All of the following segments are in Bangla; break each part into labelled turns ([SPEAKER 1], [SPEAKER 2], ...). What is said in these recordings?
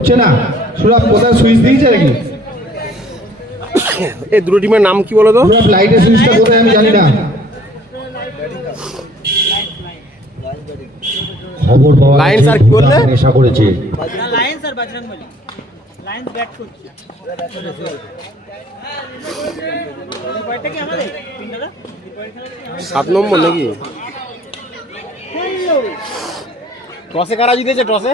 [SPEAKER 1] হচ্ছে না? সুরাব কোথায় সুইচ দিয়েছে নাকি?
[SPEAKER 2] এই দুটো টিমের নাম কি বলো তো?
[SPEAKER 1] সুরাব লাইটের সুইচটা কোথায় আমি জানি না। খবর পাওয়া
[SPEAKER 2] Lions
[SPEAKER 1] গেছে
[SPEAKER 2] কি বললে?
[SPEAKER 1] নেশা করেছে।
[SPEAKER 3] লায়ন্স আর বজরং বলি। লায়ন্স ব্যাট করছে পয়েন্টটা কি আমাদের তিনটা
[SPEAKER 2] সাত নম্বর নাকি? টসে কারা জিতেছে? টসে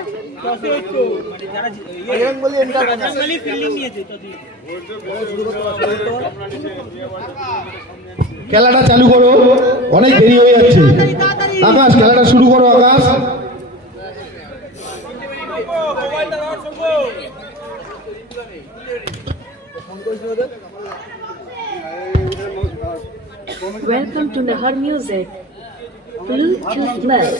[SPEAKER 1] খেলাটা চালু করো অনেক দেরি হয়ে যাচ্ছে আকাশ, খেলাটা শুরু করো, আকাশ
[SPEAKER 4] Welcome to Nahar Music. Bluetooth mode.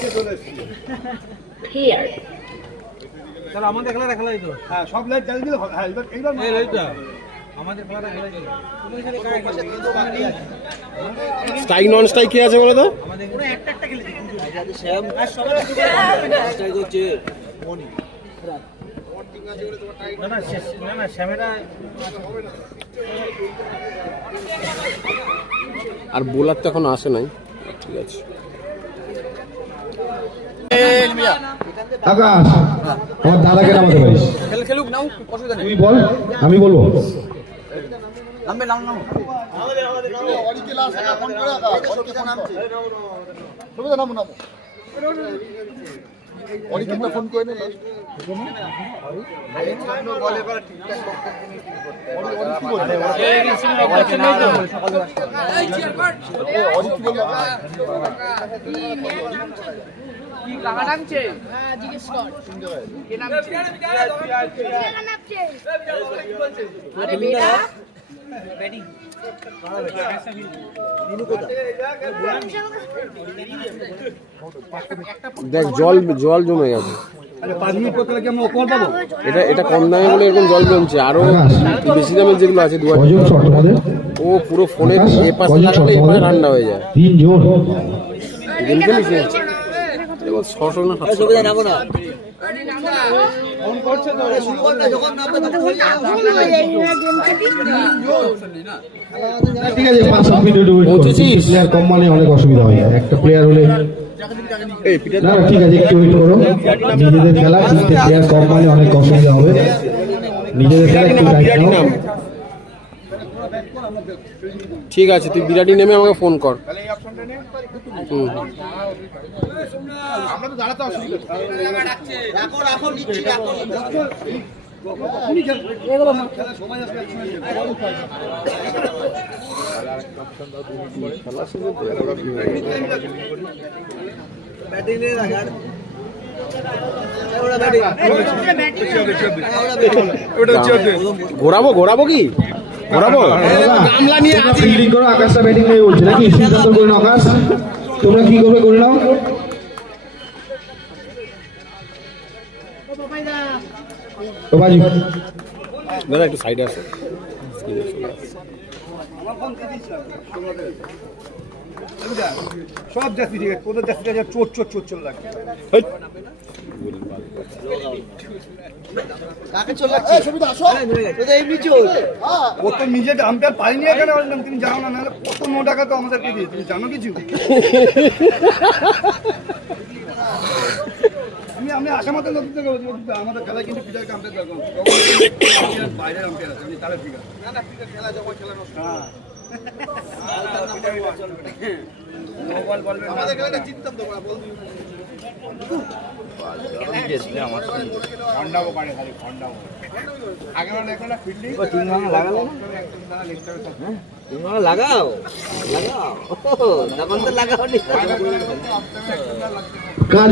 [SPEAKER 4] Paired.
[SPEAKER 3] আমাদের খেলাটা খেলাই তো
[SPEAKER 5] হ্যাঁ সব লাইট জ্বালিয়ে দিলে হয়। এবার এইবার
[SPEAKER 3] এই রইটা আমাদের খেলাটা খেলাই
[SPEAKER 2] স্ট্রাইক নন স্ট্রাইক কি আছে বলো তো
[SPEAKER 3] আমাদের একটা একটা খেলেছে শ্যাম আর সবার স্ট্রাইক হচ্ছে। না না না না শ্যামেরা
[SPEAKER 2] আর বোলার তো এখন আসে নাই। ঠিক আছে।
[SPEAKER 1] আকাশ আমার দাদাকে নামাতে পারিস
[SPEAKER 3] খেলুক নাও অসুবিধা নেই।
[SPEAKER 1] তুই বল আমি বলব।
[SPEAKER 3] নাম
[SPEAKER 5] করে। নিলে
[SPEAKER 2] দেখ জল জল জমে গেছে।
[SPEAKER 5] আরে
[SPEAKER 2] এটা এটা কম দামে বলে এরকম জল জমছে। আরও বেশি দামের যেগুলো আছে দু ও পুরো ফোনের হয়ে যায়।
[SPEAKER 1] তিন জন
[SPEAKER 2] গেম খেলিস এবার ছশো না সাতশো
[SPEAKER 1] ঠিক আছে পাঁচ সাত মিনিট ওয়েট করো
[SPEAKER 2] পৌঁছেছিস?
[SPEAKER 1] প্লেয়ার কম মানে অনেক অসুবিধা হয়ে। একটা প্লেয়ার হলে
[SPEAKER 2] এই
[SPEAKER 1] না ঠিক আছে একটু ওয়েট করো। নিজেদের খেলা প্লেয়ার কম মানে অনেক অসুবিধা হবে। নিজেদের খেলা একটু টাইট নাও।
[SPEAKER 2] ঠিক আছে তুই বিরাটি নেমে আমাকে ফোন কর। হুম।
[SPEAKER 5] আমরা তো দাঁড়াতে অসুবিধা
[SPEAKER 3] রাখো রাখো নিচ্ছি রাখো।
[SPEAKER 2] ঘোরাবো ঘোরাবো কি? ঘোরাবো গামলা নিয়ে
[SPEAKER 1] তোমরা ফিল্ডিং করো আকাশটা ব্যাটিং নেই বলছে নাকি সিদ্ধান্ত করে নাও আকাশ? তোমরা কি করবে করে নাও। তো বাজি
[SPEAKER 2] দাদা একটু সাইডে আসো।
[SPEAKER 5] সব জাতি ঠিক আছে চোর চোর চোর চোর লাগে।
[SPEAKER 2] হেই।
[SPEAKER 3] কাকে চল লাগছে সুবিধা আসো। তো এমনি চল
[SPEAKER 5] ও তো নিজে আম্পায়ার পাইনি এখানে বললাম তুমি জানো না নাহলে কত ন টাকা তো আমাদেরকে দিয়ে তুমি জানো কিছু? আমি আমি আশা মতো আমাদের খেলায় কিন্তু পিটার আম্পায়ার দরকার তখন আম্পায়ার আছে আমি তাহলে ঠিক আছে। না না পিটার খেলা যখন খেলা নষ্ট হ্যাঁ। আমাদের খেলাটা জিততাম তো বল।
[SPEAKER 3] লাগাও লাগাও তখন তো লাগাও
[SPEAKER 1] কাজ